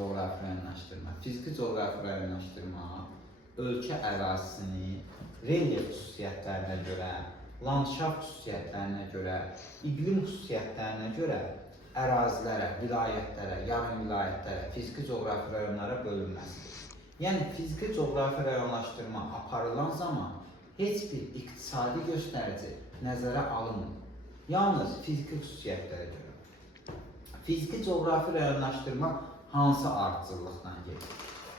coğrafi rayonlaşdırma. Fiziki coğrafi rayonlaşdırma ölkə ərazisini relyef xüsusiyyətlərinə görə, landşaft xüsusiyyətlərinə görə, iqlim xüsusiyyətlərinə görə ərazilərə, vilayətlərə, yarım vilayətlərə, fiziki coğrafi rayonlara bölünməsidir. Yəni fiziki coğrafi rayonlaşdırma aparılan zaman heç bir iqtisadi göstərici nəzərə alınmır. Yalnız fiziki xüsusiyyətlərə görə. Fiziki coğrafi rayonlaşdırma hansı ardıcıllıqdan gedir?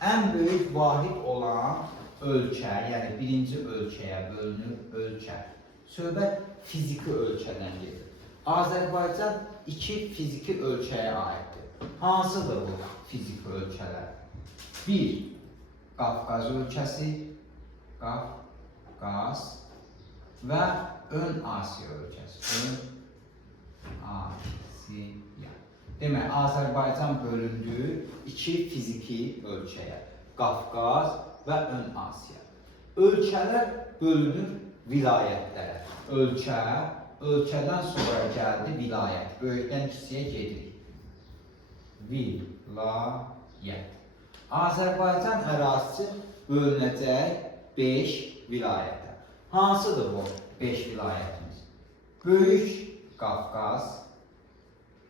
Ən böyük vahid olan ölkə, yəni birinci ölkəyə bölünür ölkə. Söhbət fiziki ölkədən gedir. Azərbaycan iki fiziki ölkəyə aiddir. Hansıdır bu fiziki ölkələr? 1. Qafqaz ölkəsi, Qafqaz və Ön Asiya ölkəsi. Ön Asiya. Demək, Azərbaycan bölündü iki fiziki ölkəyə. Qafqaz və Ön Asiya. Ölkələr bölünür vilayətlərə. Ölkədən sonra gəldi vilayət. Böyükdən kiçiyə gedirik. Vilayət. Azərbaycan ərazisi bölünəcək 5 vilayətə. Hansıdır bu 5 vilayətimiz? Böyük Qafqaz.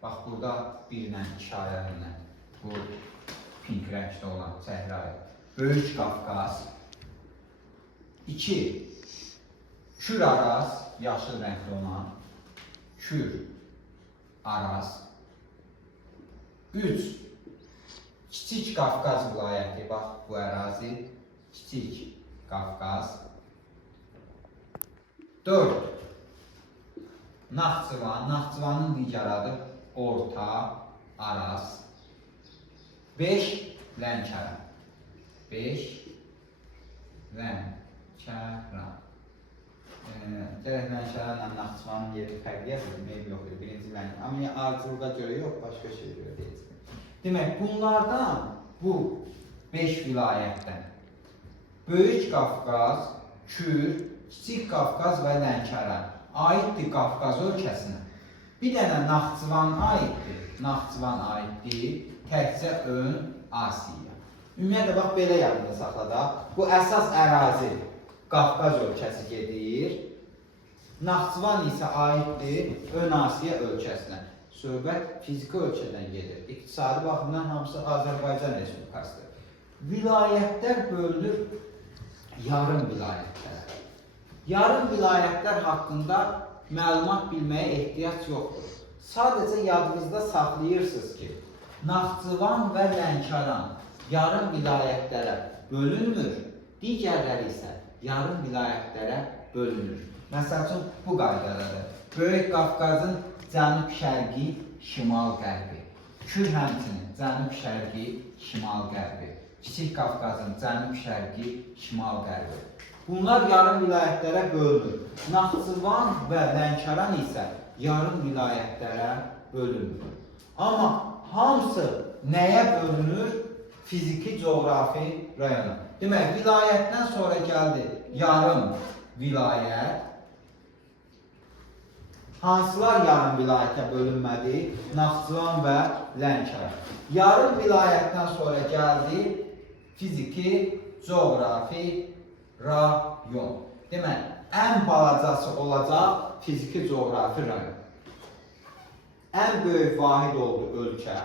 Bax, burada birlə işarələrlə bu pink rəngdə olan səhrayı. Böyük Qafqaz. 2. Kür Araz, yaşıl rəngdə olan Kür Araz. 3. Kiçik Qafqaz vilayəti, bax bu ərazi Kiçik Qafqaz. 4. Naxçıvan, Naxçıvanın digər adı Orta Araz. 5. Lənkəran. 5. Lənkəran. Gərək Lənkəranla Naxçıvanın yeri fərqliyyədir, meyv yoxdur, birinci Lənkəran. Amma ardıcılığa görə yox, başqa şey görə deyəcək. Demək, bunlardan, bu 5 vilayətdən Böyük Qafqaz, Kür, Kiçik Qafqaz və Lənkəran aiddir Qafqaz ölkəsinə. Bir dənə Naxçıvan aiddir, təkcə Ön Asiya. Ümumiyyətlə, bax, belə yadında saxladaq. Bu əsas ərazi Qafqaz ölkəsi gedir. Naxçıvan isə aiddir Ön Asiya ölkəsinə. Söhbət fiziki ölkədən gedir. İqtisadi baxımdan hamısı Azərbaycan Respublikasıdır. Vilayətlər bölünür yarım vilayətlərə. Yarım vilayətlər haqqında məlumat bilməyə ehtiyac yoxdur. Sadəcə yadınızda saxlayırsınız ki, Naxçıvan və Lənkəran yarım vilayətlərə bölünmür, digərləri isə yarım vilayətlərə bölünür. Məsəl üçün, bu qaydadadır. Böyük Qafqazın cənub-şərqi, şimal-qərbi. Kür həmçinin cənub-şərqi, şimal-qərbi. Kiçik Qafqazın cənub-şərqi, şimal-qərbi. Bunlar yarım vilayətlərə bölünür. Naxçıvan və Lənkəran isə yarım vilayətlərə bölünür. Amma hamısı nəyə bölünür? Fiziki coğrafi rayona. Demək, vilayətdən sonra gəldi yarım vilayət. Hansılar yarım vilayətə bölünmədi? Naxçıvan və Lənkəran. Yarım vilayətdən sonra gəldi fiziki coğrafi rayon. Demək, ən balacası olacaq fiziki coğrafi rayon. Ən böyük vahid oldu ölkə.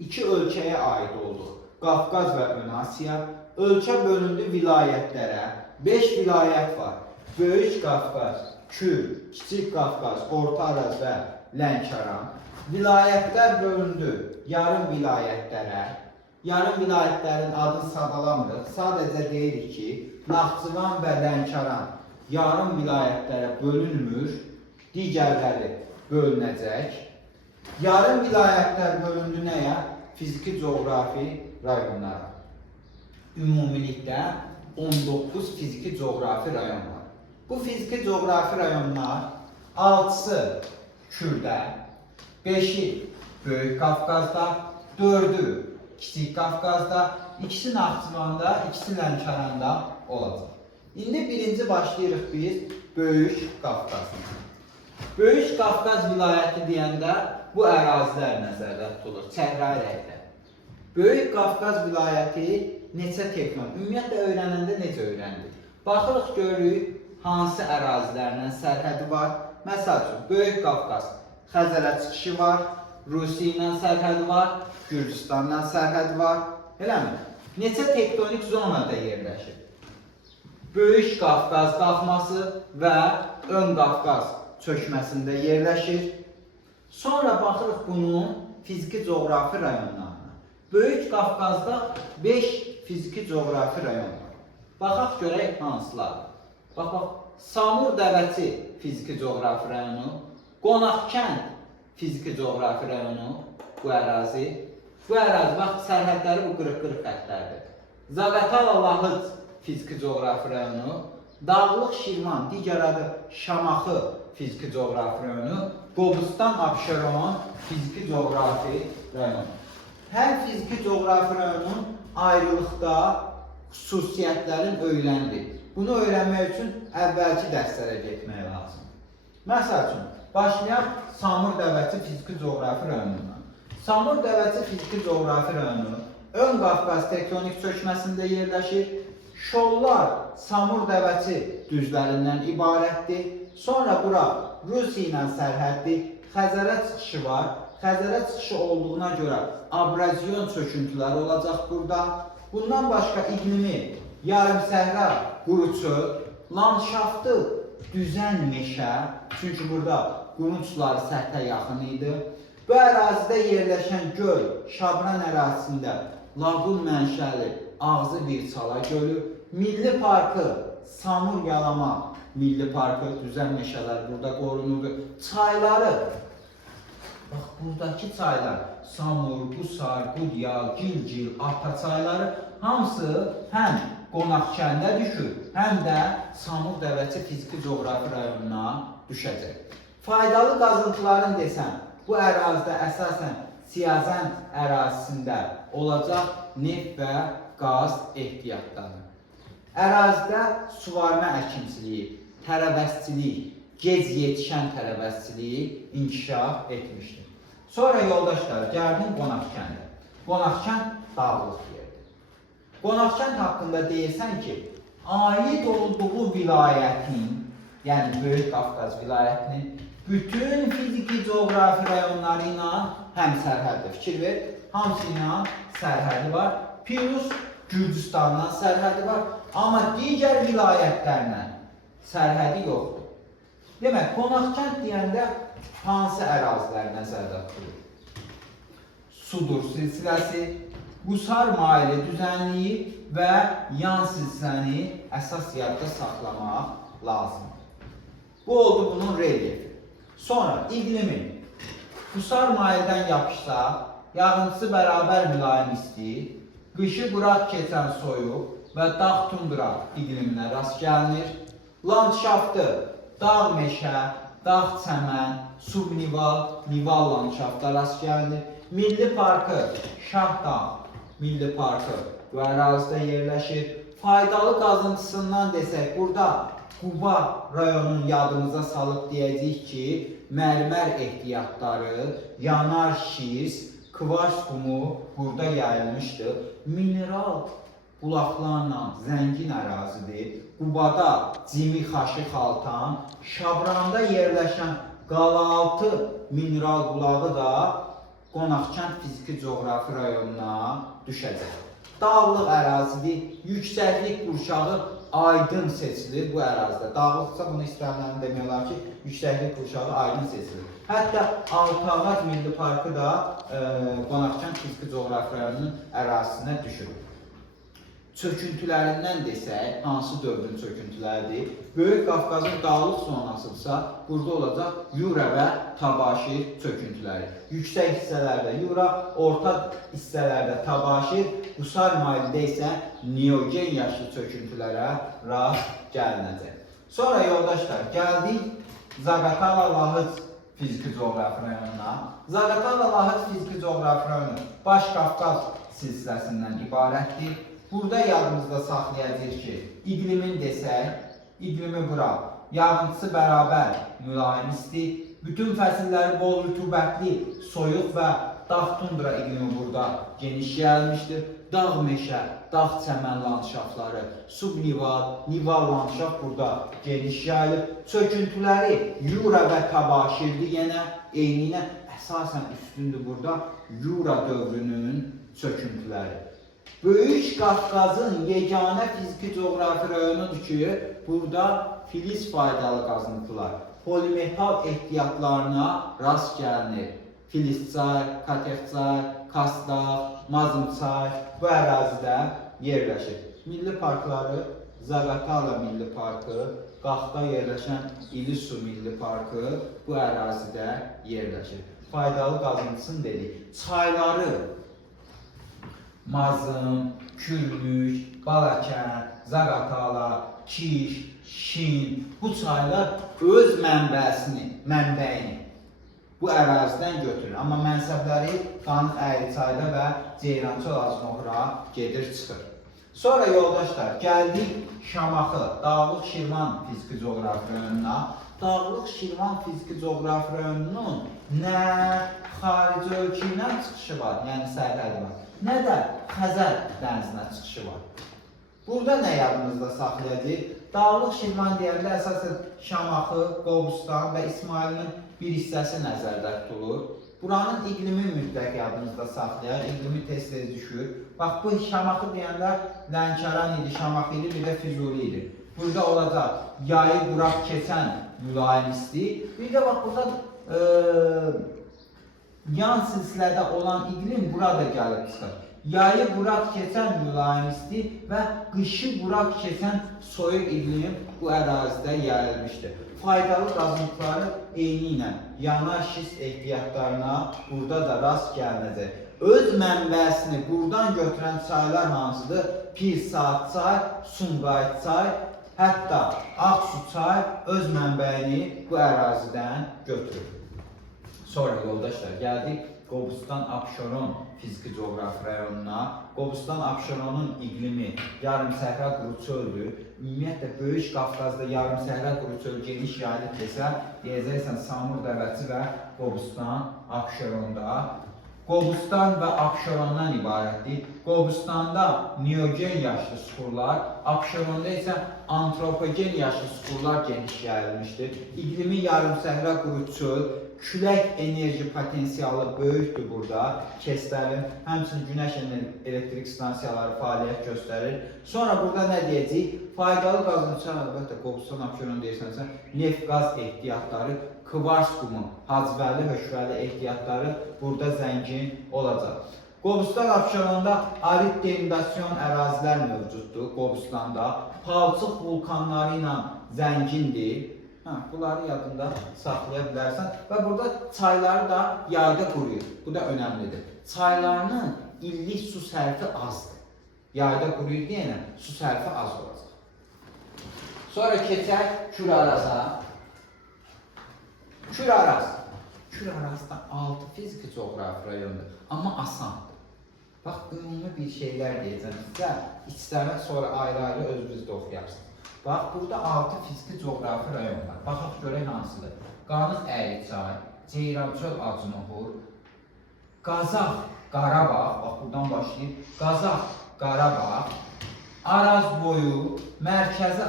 2 ölkəyə aid oldu. Qafqaz və Ön Asiya. Ölkə bölündü vilayətlərə. 5 vilayət var. Böyük Qafqaz, Kür, Kiçik Qafqaz, Orta Araz və Lənkəran. Vilayətlər bölündü yarım vilayətlərə. Yarım vilayətlərin adını sadalamırıq. Sadəcə deyirik ki, Naxçıvan və Lənkəran yarım vilayətlərə bölünmür, digərləri bölünəcək. Yarım vilayətlər bölündü nəyə? Fiziki coğrafi rayonlara. Ümumilikdə 19 fiziki coğrafi rayon var. Bu fiziki coğrafi rayonlar 6'sı Kürdə, 5'i Böyük Qafqazda, 4'ü Kiçik Qafqazda, 2'si Naxçıvanda, 2'si Lənkəranda olacaq. İndi birinci başlayırıq biz Böyük Qafqazdan. Böyük Qafqaz vilayəti deyəndə bu ərazilər nəzərdə tutulur, çəhrayı rəngdə. Böyük Qafqaz vilayəti neçə tekton? Ümumiyyətlə öyrənəndə necə öyrəndik? Baxırıq, görürük hansı ərazilərlə sərhədi var. Məsəl üçün, Böyük Qafqaz Xəzərə çıxışı var, Rusiya ilə sərhədi var, Gürcüstanla sərhədi var. Eləmi? Neçə tektonik zonada yerləşir? Böyük Qafqaz qalxması və Ön Qafqaz çökməsində yerləşir. Sonra baxırıq bunun fiziki-coğrafi rayonlarına. Böyük Qafqazda 5 fiziki-coğrafi rayon var. Baxaq görək hansılar. Bax, Samur Dəvəçi fiziki-coğrafi rayonu, Qonaqkənd fiziki-coğrafi rayonu, bu ərazi. Bu ərazi, bax, sərhədləri bu qırıq-qırıq xəttlərdir. Zaqatala Lahıc fiziki-coğrafi rayonu, Dağlıq Şirvan, digər adı Şamaxı fiziki-coğrafi rayonu, Qobustan Abşeron fiziki-coğrafi rayonu. Hər fiziki-coğrafi rayonun ayrılıqda xüsusiyyətlərin öyrəndir. Bunu öyrənmək üçün əvvəlki dərslərə getmək lazım. Məsəl üçün, başlayaq Samur Dəvəçi fiziki-coğrafi rayonundan. Samur Dəvəçi fiziki-coğrafi rayonu Ön Qafqaz tektonik çökməsində yerləşir. Şollar Samur Dəvəçi düzlərindən ibarətdir. Sonra bura Rusiya ilə sərhəddir. Xəzərə çıxışı var. Xəzərə çıxışı olduğuna görə abrazyon çöküntüləri olacaq burada. Bundan başqa iqlimi yarım səhra, quru çöl, landşaftı düzən meşə, çünki burada qurunçlar səthə yaxın idi. Bu ərazidə yerləşən göl Şabran ərazisində laqun mənşəli Ağzı bir çala gölü, Milli Parkı Samur Yalama Milli Parkı, düzən meşələr burada qorunurdu. Çayları, bax buradakı çaylar, Samur, Qusar, Qudyal, Gilgil, Arta çayları hamısı həm Qonaqkəndə düşür, həm də Samur Dəvəçi fiziki-coğrafi rayonuna düşəcək. Faydalı qazıntıların desəm, bu ərazidə əsasən Siyazən ərazisində olacaq neft və qaz ehtiyatları. Ərazidə suvarmə əkinçiliyi, tərəvəzçilik, gec yetişən tərəvəzçiliyi inkişaf etmişdir. Sonra yoldaşlar, gəldim Qonaqkəndə. Qonaqkənd dağlıq yerdir. Qonaqkənd haqqında deyirsən ki, aid olduğu vilayətin, yəni Böyük Qafqaz vilayətinin bütün fiziki-coğrafi rayonları ilə həm sərhəddə fikir ver, hamısı ilə sərhədi var. Pirus Gürcüstanla sərhədi var, amma digər vilayətlərlə sərhədi yoxdur. Demək, Qonaqkənd deyəndə hansı ərazilər nəzərdə tutulur? Sudur silsiləsi, Qusar maili düzənliyi və yan silsiləni əsas yadda saxlamaq lazımdır. Bu oldu bunun relyefi. Sonra iqlimi. Qusar maildən yapışsaq, yağıntısı bərabər mülayim isti, qışı quraq keçən soyuq və dağ tundra iqliminə rast gəlinir. Landşaftı, dağ meşə, dağ çəmən, subnival, nival landşaftda rast gəlinir. Milli Parkı, Şahdağ Milli Parkı bu ərazidə yerləşir. Faydalı qazıntısından desək, burada Quba rayonunun yadımıza salıb deyəcəyik ki, mərmər ehtiyatları, yanar şiz, kıvars qumu burada yayılmışdır. Mineral bulaqlarla zəngin ərazidir. Qubada Cimi Xaşı Xaltan, Şabranda yerləşən Qalaltı mineral bulağı da Qonaqkənd fiziki-coğrafi rayonuna düşəcək. Dağlıq ərazidir, yüksəklik qurşağı aydın seçilir bu ərazidə. Dağlıqsa bunu istəyənlərin demək olar ki, yüksəklik qurşağı aydın seçilir. Hətta Altağat Milli Parkı da Qonaqkənd fiziki-coğrafi rayonunun ərazisinə düşür. Çöküntülərindən desək, hansı dövrün çöküntüləridir? Böyük Qafqazın dağlıq zonasıdırsa, burada olacaq Yura və Tabaşir çöküntüləri. Yüksək hissələrdə Yura, orta hissələrdə Tabaşir, Qusar mailində isə Neogen yaşlı çöküntülərə rast gəlinəcək. Sonra yoldaşlar, gəldik Zaqatala Lahıc fiziki-coğrafi rayonuna. Zaqatala Lahıc fiziki-coğrafi rayonu Baş Qafqaz silsiləsindən ibarətdir. Burada yadımızda saxlayacağıq ki, iqlimin desək, iqlimi bura, yağıntısı bərabər mülayim isti, bütün fəsilləri bol rütubətli, soyuq və dağ tundra iqlimi burada geniş yayılmışdır. Dağ meşə, dağ çəmən landşaftları, subnival, nival landşaft burada geniş yayılıb. Çöküntüləri Yura və Tabaşirdir yenə eyninə əsasən üstündür burada Yura dövrünün çöküntüləri. Böyük Qafqazın yeganə fiziki coğrafi rayonudur ki, burada filiz faydalı qazıntılar, polimetal ehtiyatlarına rast gəlinir. Filizçay, Katexçay, Kastağ, Mazımçay bu ərazidə yerləşir. Milli parkları Zaqatala Milli Parkı, Qaxda yerləşən İlisu Milli Parkı bu ərazidə yerləşir. Faydalı qazıntısını dedik. Çayları Mazım, Kürlük, Balakən, Zaqatala, Kiş, Şin bu çaylar öz mənbəyini bu ərazidən götürür. Amma mənsəbləri Qanıq Əyriçayda və Ceyrançol Azmoğra gedir çıxır. Sonra yoldaşlar gəldik Şamaxı, Dağlıq Şirvan fiziki coğrafi rayonuna. Dağlıq Şirvan fiziki coğrafi rayonunun nə xarici ölkə ilə çıxışı var, yəni sərhədi var, nə də Xəzər dənizinə çıxışı var. Burada nə yadınızda saxlayacaq? Dağlıq Şirvan deyəndə əsasən Şamaxı, Qobustan və İsmailin bir hissəsi nəzərdə tutulur. Buranın iqlimi mütləq yadınızda saxlayar, iqlimi tez-tez düşür. Bax, bu Şamaxı deyəndə Lənkəran idi, Şamaxı idi, bir də Füzuli idi. Burada olacaq yayı quraq keçən mülayim isti. Bir də bax, burada yan silsilədə olan iqlim burada gəlib çıxır. Yayı quraq keçən mülayim isti və qışı quraq keçən soyuq iqlim bu ərazidə yayılmışdır. Faydalı qazıntıları eyni ilə yanar şist ehtiyatlarına burada da rast gəlinəcək. Öz mənbəsini buradan götürən çaylar hansıdır? Pirsaat çay, Sumqayıt çay, hətta Ağsu çay öz mənbəyini bu ərazidən götürür. Sonra yoldaşlar gəldik Qobustan-Abşeron fiziki coğrafi rayonuna. Qobustan-Abşeronun iqlimi yarım-səhra quru çöldür. Ümumiyyətlə, Böyük Qafqazda yarım-səhra quru çöl geniş yayılıb desə, deyəcəksən Samur dəvəsi və Qobustan-Abşeronda. Qobustan və Abşerondan ibarətdir. Qobustanda neogen yaşlı suxurlar, Abşeronda isə antropogen yaşlı suxurlar geniş yayılmışdır. İqlimi yarım-səhra quru çöl, külək enerji potensialı böyükdür burada. KES-lərin, həmçinin günəş elektrik stansiyaları fəaliyyət göstərir. Sonra burada nə deyəcəyik? Faydalı qazıntılar, əlbəttə Qobustan, Abşeron deyirsənsə, neft qaz ehtiyatları, kvars qumu, hacvəli, höşvəli ehtiyatları burada zəngin olacaq. Qobustan, Abşeronda arid denudasyon ərazilər mövcuddur. Qobustanda palçıq vulkanları ilə zəngindir. Bunları yadında saxlaya bilərsən və burada çayları da yayda quruyur. Bu da önəmlidir. Çaylarının illik su sərfi azdır. Yayda quruyur deyənə su sərfi az olacaq. Sonra keçək Küraraz'a. Küraraz. Kürarazda 6 fiziki coğrafi rayondur. Amma asandır. Bax, ümumi bir şeylər deyəcəm sizə. İçsəmət sonra ayrı-ayrı özünüzdə oxuyarsınız. Bax, burada 6 fiziki coğrafi rayon var. Baxaq görək hansıdır. Qanıq Əyriçay, Ceyrançol Acınoğur, Qazax Qarabağ, bax buradan başlayıb, Qazax Qarabağ, Araz boyu, Mərkəzi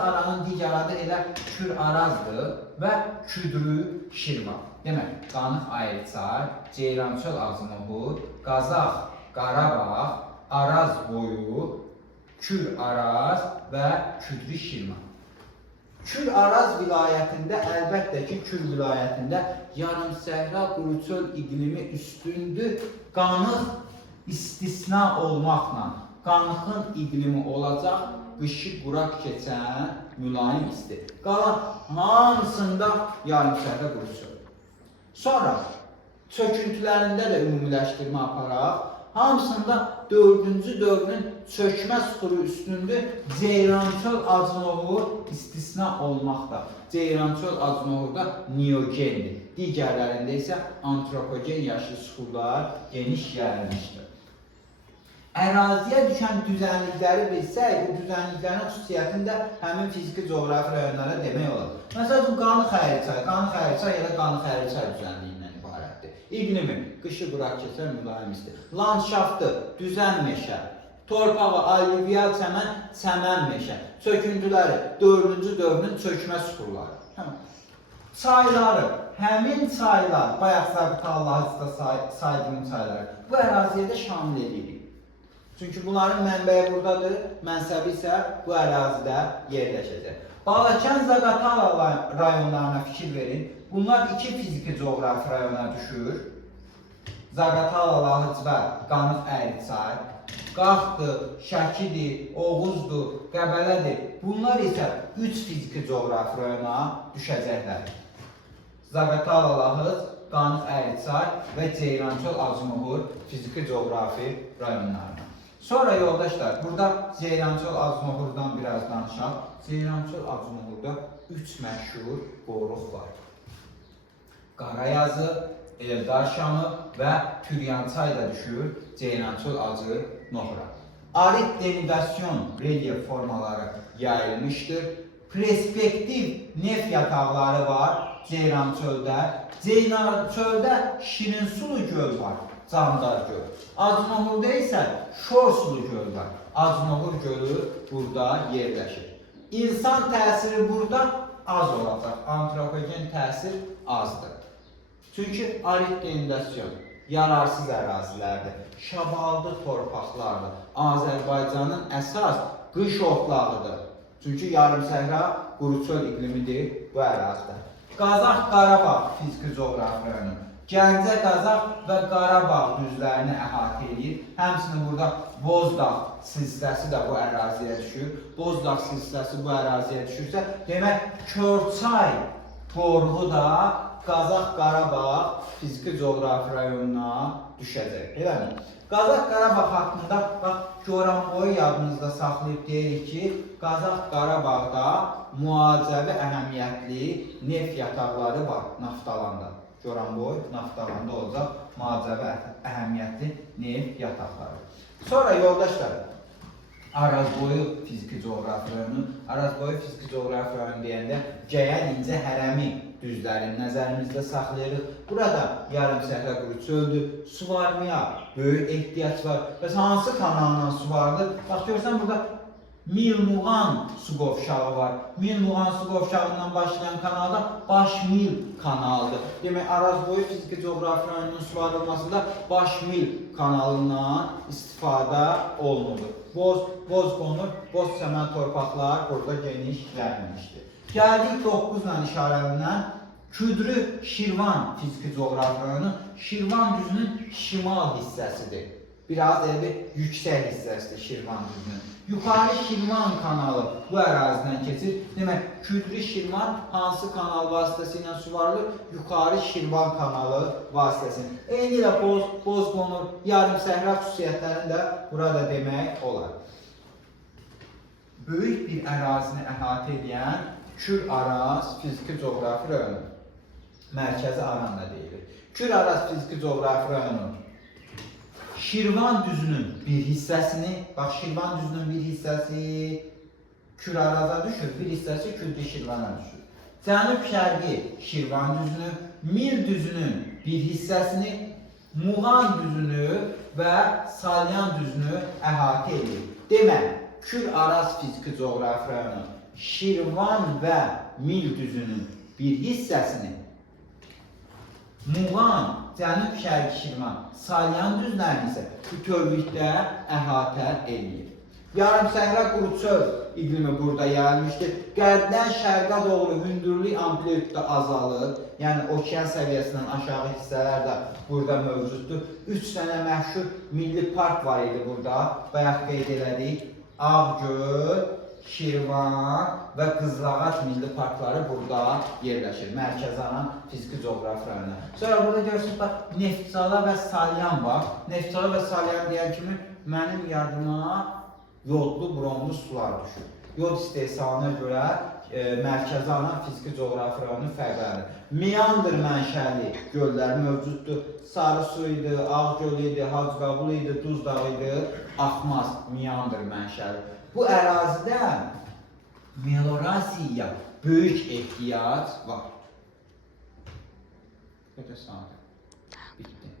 Aranın digər adı elə Kür-Arazdır və Küdrü Şirvan. Demək, Qanıq Əyriçay, Ceyrançol Acınoğur, Qazax Qarabağ, Araz boyu, Kür-Araz və Küdrü Şirvan. Kür-Araz vilayətində, əlbəttə ki, Kür vilayətində yarım-səhra quru çöl iqlimi üstündür. Qanıq istisna olmaqla Qanığın iqlimi olacaq, qışı quraq keçən mülayim isti. Qalan hamısında yarım-səhra quru çöl. Sonra çöküntülərində də ümumiləşdirmə aparaq. Hamısında 4-cü dövrün çökmə suxuru üstündür. Ceyrançol Acınoğur istisna olmaqda. Ceyrançol Acınoğurda neogendir. Digərlərində isə antropogen yaşlı suxurlar geniş yayılmışdır. Əraziyə düşən düzənlikləri bilsək, bu düzənliklərin xüsusiyyətində həmin fiziki coğrafi rayonlara demək olar. Məsələn, Qanıq Əyriçay ya da Qanıq Əyriçay düzənliyindən ibarətdir. İqlimi, qışı quraq keçər, mülayim isti. Landşaftı, düzən meşə. Torpağı, alüvyal çəmən, çəmən meşə. Çöküntüləri, 4-cü dövrün çökmə süxurları. Çayları, həmin çaylar, bayaq Zabit Allah'da saydığım çayları, bu əraziyə də şamil edirik. Çünki bunların mənbəyi buradadır, mənsəbi isə bu ərazidə yerləşəcək. Balakən, Zaqatala rayonlarına fikir verin. Bunlar iki fiziki coğrafi rayona düşür. Zaqatala, Lahıcbər, Qanıq Əyriçay, Qaxdır, Şəkidir, Oğuzdur, Qəbələdir. Bunlar isə 3 fiziki coğrafi rayona düşəcəklər. Zaqatala, Lahıc, Qanıq Əyriçay və Ceyrançol, Acımoğur fiziki coğrafi rayonlarına. Sonra yoldaşlar, burada Ceyrançol, Acımoğurdan biraz danışaq. Ceyrançol, Acımoğurda 3 məşhur qoruq var. Qarayazı, Eldar Şamı və Türyançay da düşür Ceyrançol, Acımoğura. Arid denudasyon relyef formaları yayılmışdır. Perspektiv neft yataqları var Ceyrançöldə. Ceyrançöldə Şirinsulu göl var, Candar göl. Acımoğurda isə Şorsulu göl var. Acımoğur gölü burada yerləşir. İnsan təsiri burada az olacaq. Antropogen təsir azdır. Çünki arid denudasyon yararsız ərazilərdir. Şabaldı torpaqlardır. Azərbaycanın əsas qış otlağıdır. Çünki yarım səhra quruçöl iqlimidir bu ərazidə. Qazax, Qarabağ fiziki coğrafi rayonu. Gəncə, Qazax və Qarabağ düzlərini əhatə edir. Həmçinin burada Bozdağ silsiləsi də bu əraziyə düşür. Bozdağ silsiləsi bu əraziyə düşürsə, demək Körçay qoruğu da Qazax, Qarabağ fiziki coğrafi rayonuna düşəcək. Eləmi? Qazax, Qarabağ haqqında bax, Goranboyu yadınızda saxlayıb deyirik ki, Qazax, Qarabağda müalicəvi əhəmiyyətli neft yataqları var Naftalanda. Goranboy, Naftalanda olacaq müalicəvi əhəmiyyətli neft yataqları. Sonra yoldaşlar, Arazboyu fiziki coğrafi rayonu. Arazboyu fiziki coğrafi rayonu deyəndə Cəyən İncə Hərəmi düzlərini nəzərimizdə saxlayırıq. Burada yarım səhra quruçöldür, suvarmaya böyük ehtiyac var. Bəs hansı kanaldan su vardır? Bax görürsən burada Milmuğan su qovşağı var. Milmuğan su qovşağından başlayan kanalda Başmil kanalıdır. Demək, Arazboyu fiziki coğrafi rayonunun suvarılmasında Başmil kanalından istifadə olunur. Boz qonur, boz çəmən torpaqlar burada geniş yayılmışdır. Gəldik 9 ilə işarəlindən Küdrü Şirvan fiziki coğrafi rayonu Şirvan düzünün şimal hissəsidir. Biraz bir yüksək hissəsidir Şirvan düzünün. Yukarı Şirvan kanalı bu ərazidən keçir. Demək, Küdrü Şirvan hansı kanal vasitəsilə suvarılır? Yukarı Şirvan kanalı vasitəsilə. Eyni ilə boz qonur, yarım səhra xüsusiyyətlərini də burada demək olar. Böyük bir ərazini əhatə edən Kür-Araz fiziki coğrafi rayonu. Mərkəzi Aran da deyilir. Kür-Araz fiziki coğrafi rayonu Şirvan düzünün bir hissəsini, bax Şirvan düzünün bir hissəsi Kür-Araza düşür, bir hissəsi Kürdü Şirvana düşür. Cənub-şərqi Şirvan düzünü, Mil düzünün bir hissəsini Muğan düzünü və Salyan düzünü əhatə edir. Demək, Kür-Araz fiziki coğrafi rayonu Şirvan və Mil düzünün bir hissəsini Muğan, Cənub-şərqi Şirvan, Salyan düzlərini isə bütövlükdə əhatə edir. Yarım səhra quruçöl iqlimi burada yayılmışdır. Qərbdən şərqə doğru hündürlük amplitudda azalır. Yəni okean səviyyəsindən aşağı hissələr də burada mövcuddur. 3 dənə məşhur milli park var idi burada. Bayaq qeyd elədik. Ağgöl, Şirvan və Qızılağac milli parkları burada yerləşir. Mərkəzi Aran fiziki coğrafi rayonu. Sonra burada görürsünüz, Neftçala və Salyan var. Neftçala və Salyan deyən kimi mənim yardıma yodlu, bromlu sular düşür. Yod istehsalına görə Mərkəzi Aran fiziki coğrafi rayonu fərqlənir. Meandr mənşəli göllər mövcuddur. Sarı su idi, Ağgöl idi, Hacqabul idi, Duzdağ idi, Axmaz meandr mənşəli. Bu ərazidə melorasiyaya böyük ehtiyac var. Bitdi.